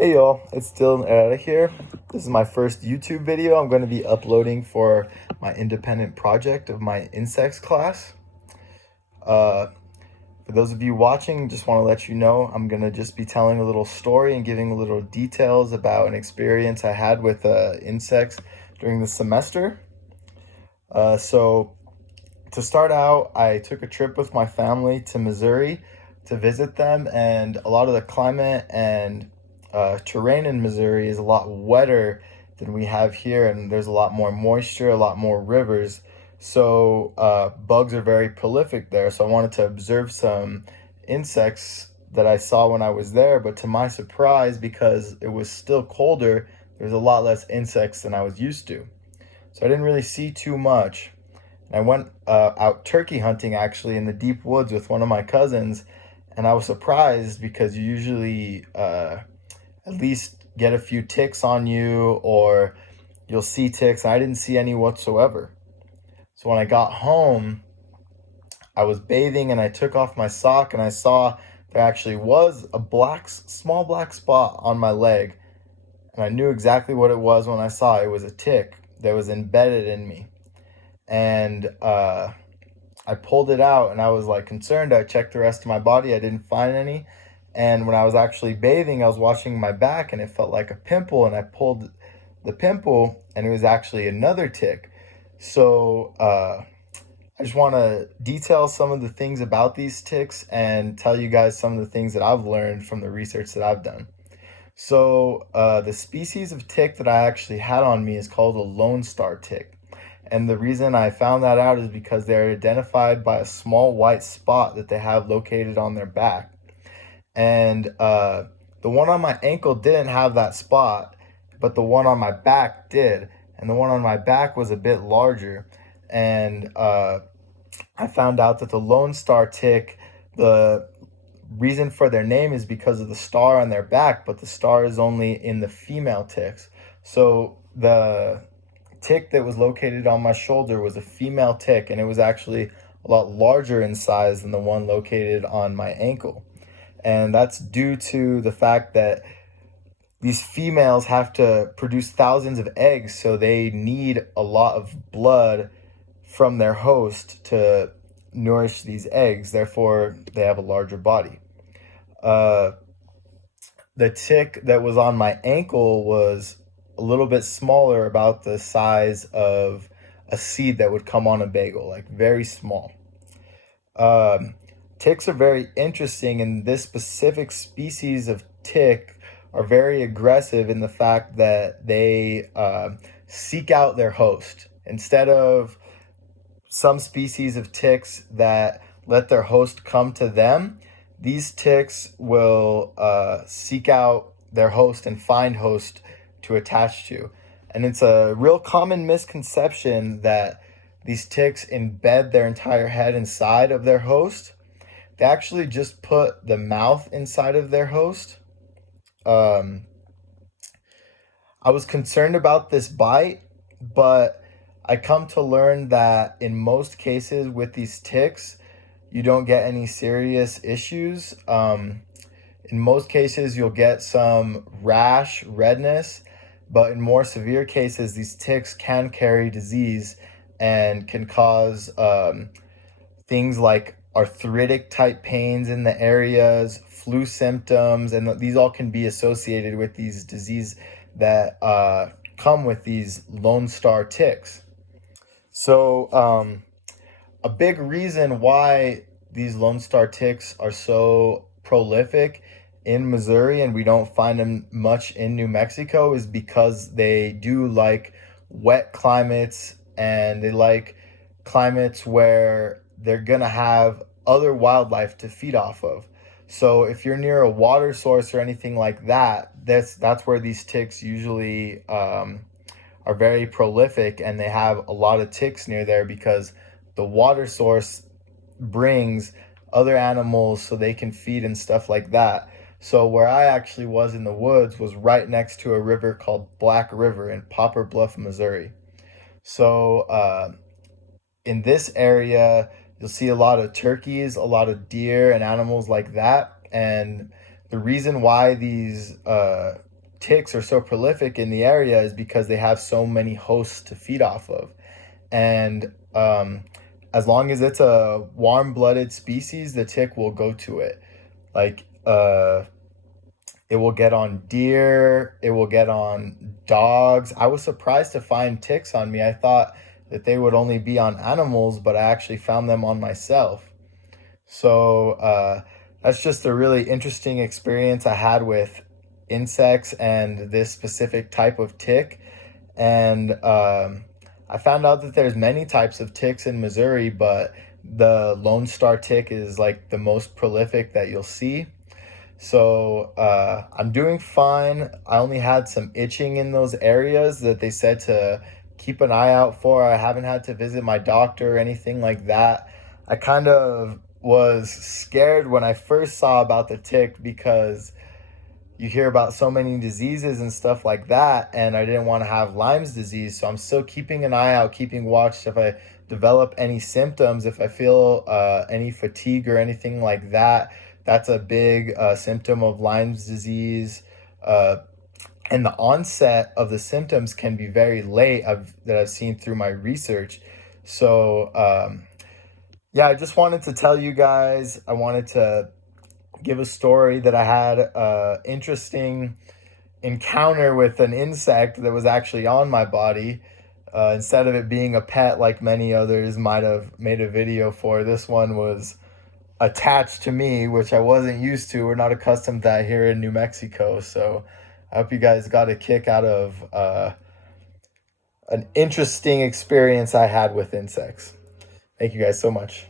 Hey y'all, it's Dylan Herrera here. This is my first YouTube video I'm going to be uploading for my independent project of my insects class. Uh, for those of you watching, just want to let you know I'm going to just be telling a little story and giving a little details about an experience I had with insects during the semester. So to start out, I took a trip with my family to Missouri to visit them, and a lot of the climate and terrain in Missouri is a lot wetter than we have here, and there's a lot more moisture, a lot more rivers. So bugs are very prolific there. So I wanted to observe some insects that I saw when I was there, but to my surprise, because it was still colder, there's a lot less insects than I was used to. So I didn't really see too much. I went out turkey hunting actually in the deep woods with one of my cousins, and I was surprised because you usually at least get a few ticks on you, or you'll see ticks, and I didn't see any whatsoever. So when I got home, I was bathing and I took off my sock and I saw there actually was a small black spot on my leg, and I knew exactly what it was when I saw it. It was a tick that was embedded in me. And I pulled it out and I was like concerned. I checked the rest of my body. I didn't find any. And when I was actually bathing, I was washing my back and it felt like a pimple. And I pulled the pimple and it was actually another tick. So I just want to detail some of the things about these ticks and tell you guys some of the things that I've learned from the research that I've done. So the species of tick that I actually had on me is called a Lone Star tick. And the reason I found that out is because they're identified by a small white spot that they have located on their back. And the one on my ankle didn't have that spot, but the one on my back did. And the one on my back was a bit larger. And I found out that the Lone Star tick, the reason for their name is because of the star on their back, but the star is only in the female ticks. So the tick that was located on my shoulder was a female tick, and it was actually a lot larger in size than the one located on my ankle. And that's due to the fact that these females have to produce thousands of eggs, so they need a lot of blood from their host to nourish these eggs. Therefore, they have a larger body. Uh, the tick that was on my ankle was a little bit smaller, about the size of a seed that would come on a bagel, like very small. Um, Ticks are very interesting, and this specific species of tick are very aggressive in the fact that they seek out their host instead of some species of ticks that let their host come to them. These ticks will seek out their host and find host to attach to. And it's a real common misconception that these ticks embed their entire head inside of their host. They actually just put the mouth inside of their host. Um, I was concerned about this bite, but I come to learn that in most cases with these ticks, you don't get any serious issues. In most cases, you'll get some rash, redness, but in more severe cases, these ticks can carry disease and can cause things like arthritic type pains in the areas, flu symptoms, and these all can be associated with these disease that come with these Lone Star ticks. So a big reason why these Lone Star ticks are so prolific in Missouri and we don't find them much in New Mexico is because they do like wet climates, and they like climates where they're gonna have other wildlife to feed off of. So if you're near a water source or anything like that, that's where these ticks usually are very prolific, and they have a lot of ticks near there because the water source brings other animals so they can feed and stuff like that. So where I actually was in the woods was right next to a river called Black River in Poplar Bluff, Missouri. So in this area, you'll see a lot of turkeys, a lot of deer, and animals like that. And the reason why these ticks are so prolific in the area is because they have so many hosts to feed off of. And as long as it's a warm-blooded species, the tick will go to it. Like it will get on deer, it will get on dogs. I was surprised to find ticks on me. I thought that they would only be on animals, but I actually found them on myself. So that's just a really interesting experience I had with insects and this specific type of tick. And I found out that there's many types of ticks in Missouri, but the Lone Star tick is like the most prolific that you'll see. So I'm doing fine. I only had some itching in those areas that they said to keep an eye out for. I haven't had to visit my doctor or anything like that. I kind of was scared when I first saw about the tick because you hear about so many diseases and stuff like that, and I didn't want to have Lyme's disease. So I'm still keeping an eye out, keeping watch. If I develop any symptoms, if I feel any fatigue or anything like that, that's a big symptom of Lyme's disease. And the onset of the symptoms can be very late, that I've seen through my research. So yeah, I just wanted to tell you guys, I wanted to give a story that I had interesting encounter with an insect that was actually on my body. Instead of it being a pet like many others might have made a video for, this one was attached to me, which I wasn't used to. We're not accustomed to that here in New Mexico. So I hope you guys got a kick out of an interesting experience I had with insects. Thank you guys so much.